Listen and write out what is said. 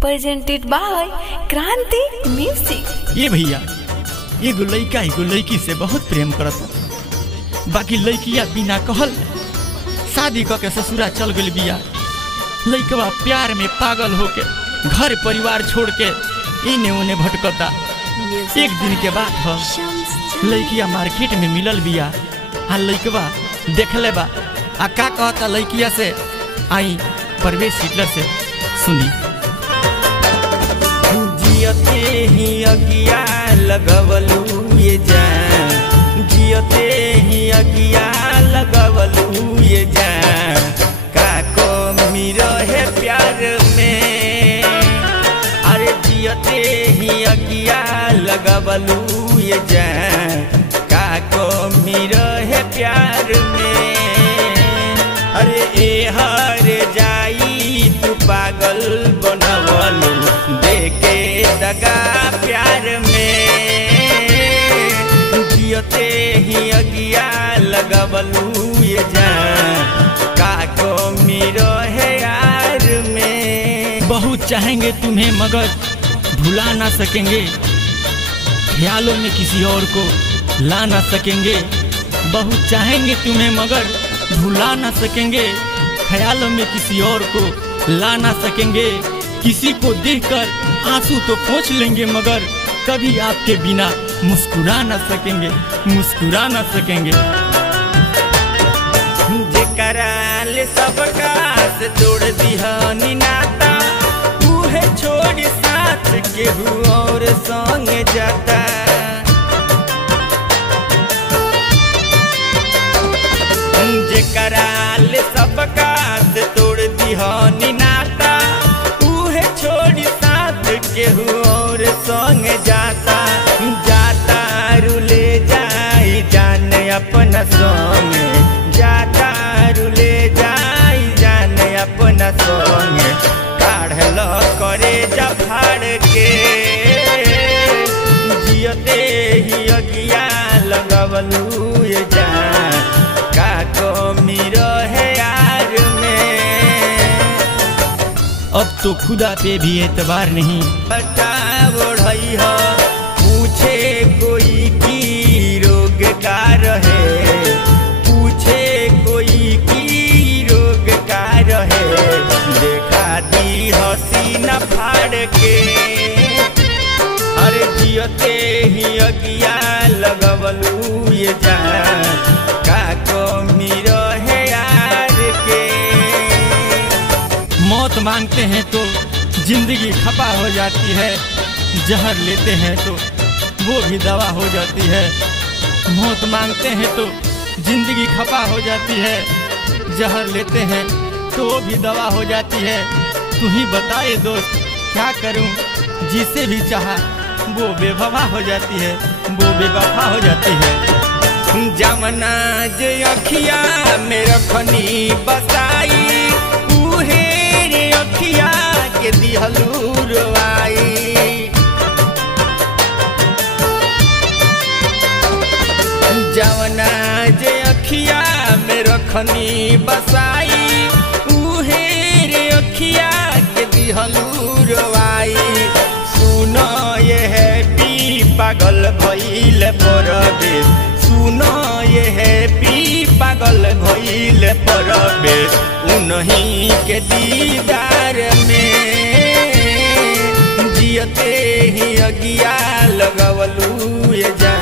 Presented by क्रांति music. ये भैया एगो लड़का एगो लड़की से बहुत प्रेम करता, बाकी लड़किया बिना कहल शादी करके ससुरा चल गई बिया। लड़कवा प्यार में पागल होके घर परिवार छोड़ के इने उने भटकता। एक दिन के बाद हो लड़किया मार्केट में मिलल बिया। आ लड़कवा देखले बा आ का कहता लड़किया से, आई परवेश हिटलर से सुनी। जियते ही अगिया लगवलू ये जान, जियते ही अगिया लगवलू ये जान, का कमी रहे प्यार में। अरे जियते ही अगिया लगवलू ये जान, का कमी रहे प्यार में। अरे ए हर जाई तू पागल बनवलू देके दगा प्यार में। जियते ही अगिया लगवलू ये जान, का कमी रहे यार में। बहुत चाहेंगे तुम्हें मगर भुला ना सकेंगे, ख्यालों में किसी और को ला ना सकेंगे। बहुत चाहेंगे तुम्हें मगर भुला ना सकेंगे, ख्यालों में किसी और को ला ना सकेंगे। किसी को देखकर आंसू तो पोंछ लेंगे मगर कभी आपके बिना मुस्कुरा ना सकेंगे, मुस्कुरा ना सकेंगे। जेकराल सबका से तोड़ दिहनी नाता, उहे छोड़ साथ केहू और संग जाता। जेकराल सबका से तोड़ दिहनी नाता, उहे छोड़ साथ केहू और संग जाता। जाता रुले जाई जान अपना संग, जाता रुले जाई जान अपना संग, काढ़ल करे जा फाड़ के। जियते ही अगिया लगवलू ये जान, का कमी रहे यार में। अब तो खुदा पे भी एतबार नहीं। बता बढ़ई हो पूछे कोई की रोग का रहे, पूछे कोई की रोग का रहे, देखा दी हसीना फाड़ के। अरे जियते ही अगिया लगवलू ये जान, का कमी रहे यार के। मौत मांगते हैं तो जिंदगी खपा हो जाती है, जहर लेते हैं तो वो भी दवा हो जाती है। मौत मांगते हैं तो जिंदगी खपा हो जाती है, जहर लेते हैं तो वो भी दवा हो जाती है। तू ही बताए दोस्त क्या करूं, जिसे भी चाहा वो बेवफा हो जाती है, वो बेवफा हो जाती है। जमना जे अखिया में रखनी बसाई, उहे रे अखिया के दिहलू रुआई। जमना जे अखिया में रखनी बसाई, उहे रे अखिया के दिहलू रुआई। सुनो ये है पी पागल भइल परवेश, सुनो ये है पी पागल भइल परवेश, उन्हीं के दीदार में। जियते ही अगिया लगवलू ये जान,